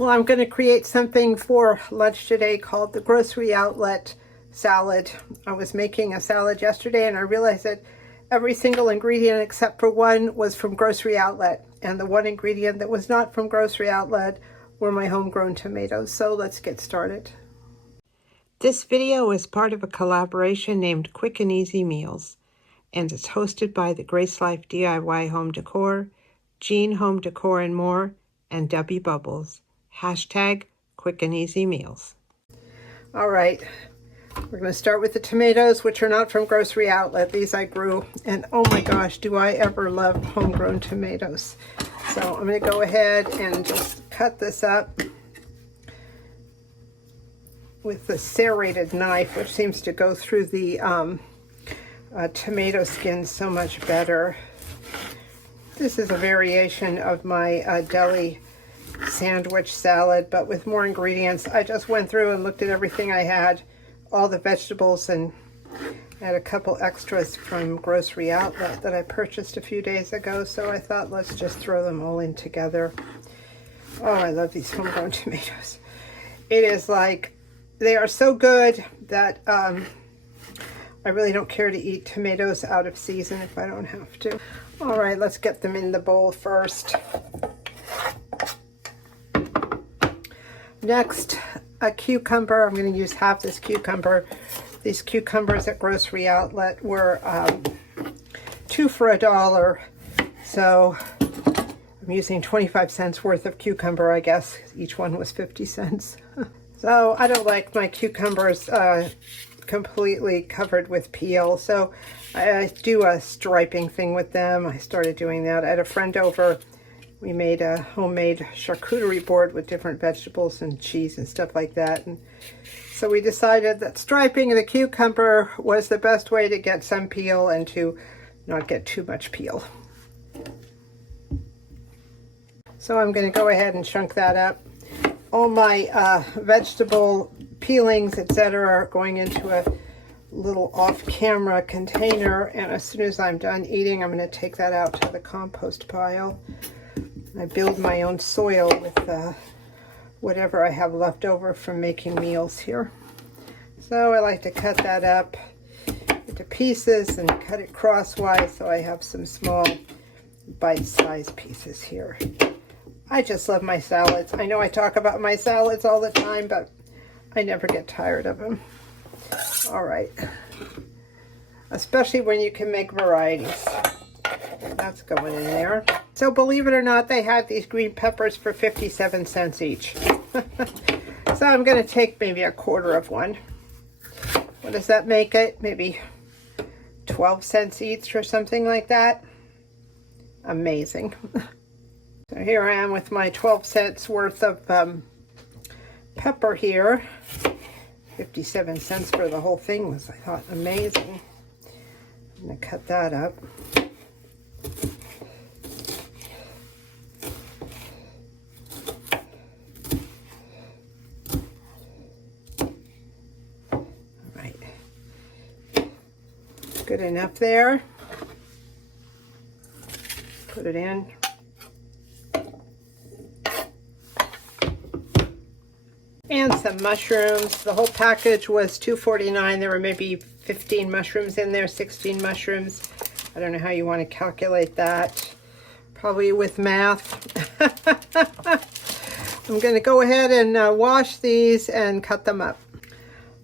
Well, I'm going to create something for lunch today called the grocery outlet salad. I was making a salad yesterday and I realized that every single ingredient except for one was from grocery outlet. And the one ingredient that was not from grocery outlet were my homegrown tomatoes. So let's get started. This video is part of a collaboration named Quick and Easy Meals, and it's hosted by the Grace Life DIY Home Decor, Jean Home Decor and More, and Debby Bubbles. Hashtag Quick and Easy Meals. All right, we're going to start with the tomatoes, which are not from grocery outlet. These I grew, and oh my gosh, do I ever love homegrown tomatoes. So I'm going to go ahead and just cut this up with the serrated knife, which seems to go through the tomato skin so much better. This is a variation of my deli sandwich salad, but with more ingredients. I just went through and looked at everything I had, all the vegetables, and had a couple extras from grocery outlet that I purchased a few days ago, so I thought let's just throw them all in together. Oh, I love these homegrown tomatoes. It is like, they are so good that I really don't care to eat tomatoes out of season if I don't have to. All right, let's get them in the bowl first. Next, a cucumber. I'm going to use half this cucumber. These cucumbers at grocery outlet were 2 for $1. So I'm using 25 cents worth of cucumber, I guess. Each one was 50 cents. So I don't like my cucumbers completely covered with peel. So I do a striping thing with them. I started doing that. I had a friend over. We made a homemade charcuterie board with different vegetables and cheese and stuff like that. And so we decided that striping the cucumber was the best way to get some peel and to not get too much peel. So I'm going to go ahead and chunk that up. All my vegetable peelings, etc., are going into a little off-camera container, and as soon as I'm done eating, I'm going to take that out to the compost pile. I build my own soil with whatever I have left over from making meals here. So I like to cut that up into pieces and cut it crosswise so I have some small bite-sized pieces here. I just love my salads. I know I talk about my salads all the time, but I never get tired of them. All right. Especially when you can make varieties. That's going in there. So believe it or not, they had these green peppers for 57 cents each. So I'm going to take maybe a quarter of one. What does that make it? Maybe 12 cents each or something like that. Amazing. So here I am with my 12 cents worth of pepper here. 57 cents for the whole thing was, I thought, amazing. I'm going to cut that up. All right. Good enough there. Put it in. And some mushrooms. The whole package was $2.49. There were maybe 15 mushrooms in there, 16 mushrooms. I don't know how you want to calculate that. Probably with math. I'm going to go ahead and wash these and cut them up.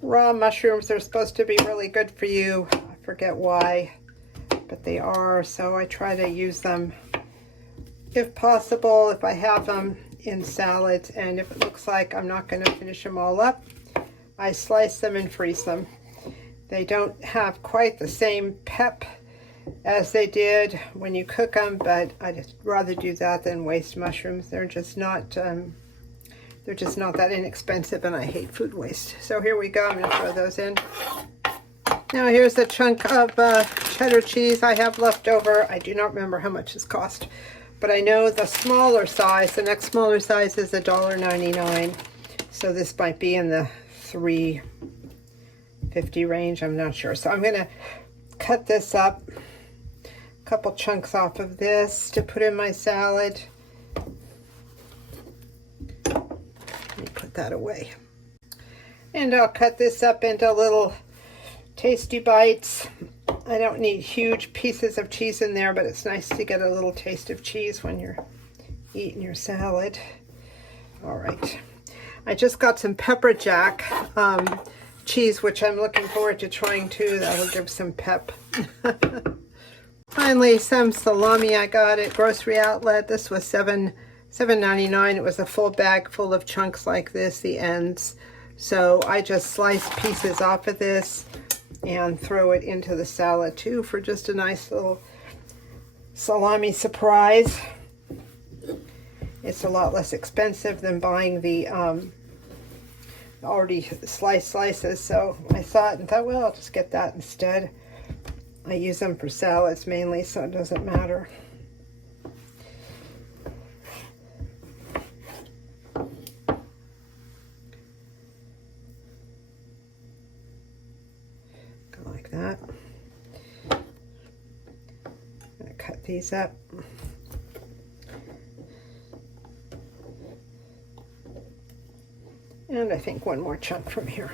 Raw mushrooms are supposed to be really good for you. I forget why, but they are. So I try to use them if possible, if I have them in salads, and if it looks like I'm not going to finish them all up, I slice them and freeze them. They don't have quite the same pep as they did when you cook them, but I just rather do that than waste mushrooms. They're just not that inexpensive, and I hate food waste. So here we go. I'm going to throw those in. Now here's a chunk of cheddar cheese I have left over. I do not remember how much this cost, but I know the smaller size, the next smaller size is $1.99. So this might be in the $3.50 range. I'm not sure. So I'm going to cut this up, a couple chunks off of this to put in my salad. put that away. And I'll cut this up into little tasty bites. I don't need huge pieces of cheese in there, but it's nice to get a little taste of cheese when you're eating your salad. All right. I just got some pepper jack cheese, which I'm looking forward to trying too. That'll give some pep. Finally, some salami I got at Grocery Outlet. This was $7.99. It was a full bag full of chunks like this, the ends. So I just slice pieces off of this and throw it into the salad too for just a nice little salami surprise. It's a lot less expensive than buying the already sliced slices, so I thought, well, I'll just get that instead. I use them for salads mainly, so it doesn't matter. Go like that. I'm going to cut these up. And I think one more chunk from here.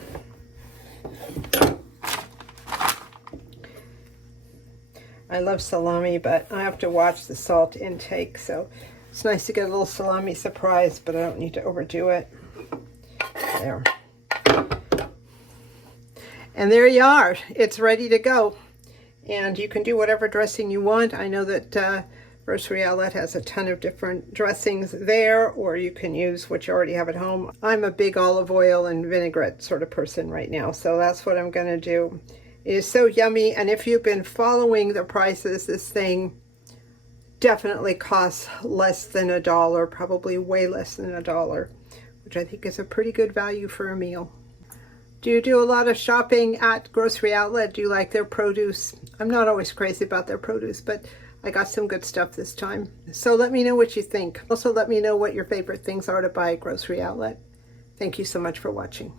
I love salami, but I have to watch the salt intake, so it's nice to get a little salami surprise, but I don't need to overdo it. There. And there you are. It's ready to go. And you can do whatever dressing you want. I know that Grocery Outlet has a ton of different dressings there, or you can use what you already have at home. I'm a big olive oil and vinaigrette sort of person right now, so that's what I'm going to do. It is so yummy, and if you've been following the prices, this thing definitely costs less than $1, probably way less than $1, which I think is a pretty good value for a meal. Do you do a lot of shopping at Grocery Outlet? Do you like their produce? I'm not always crazy about their produce, but I got some good stuff this time. So let me know what you think. Also, let me know what your favorite things are to buy at Grocery Outlet. Thank you so much for watching.